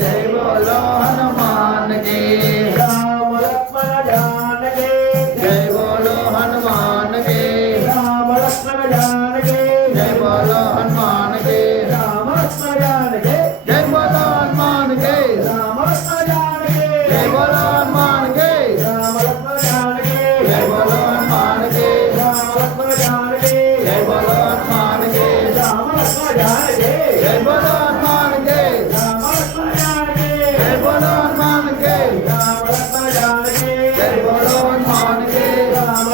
জয় বলো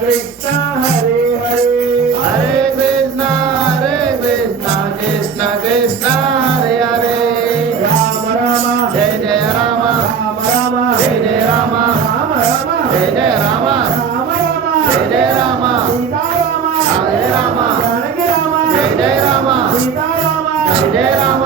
कृष्ण हरे हरे हरे कृष्ण हरे कृष्ण कृष्ण कृष्ण हरे हरे राम राम जय जय राम राम राम जय जय राम राम राम जय जय राम राम राम जय जय राम सीता राम हरे राम जय जय राम सीता राम जय जय राम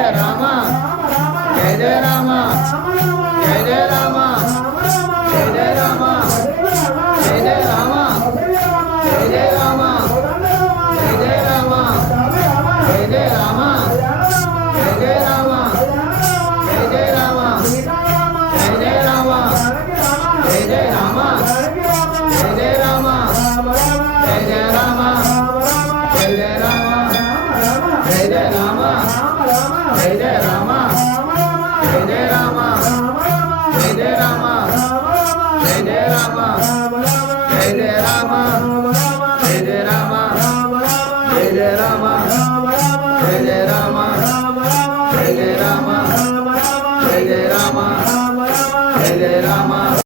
జయ రామ జయ జయ రామ జయ జయ రామ జయ జయ రామ జయ జయ రామ జయ జయ రామ జయ జయ రామ జయ జయ రామ జయ జయ రామ జయ జయ రామ జయ జయ రామ జయ జయ రామ జయ జయ రామ జయ జయ రామ జయ జయ రామ జయ జయ రామ జయ జయ రామ జయ జయ రామ జయ జయ రామ జయ జయ రామ జయ జయ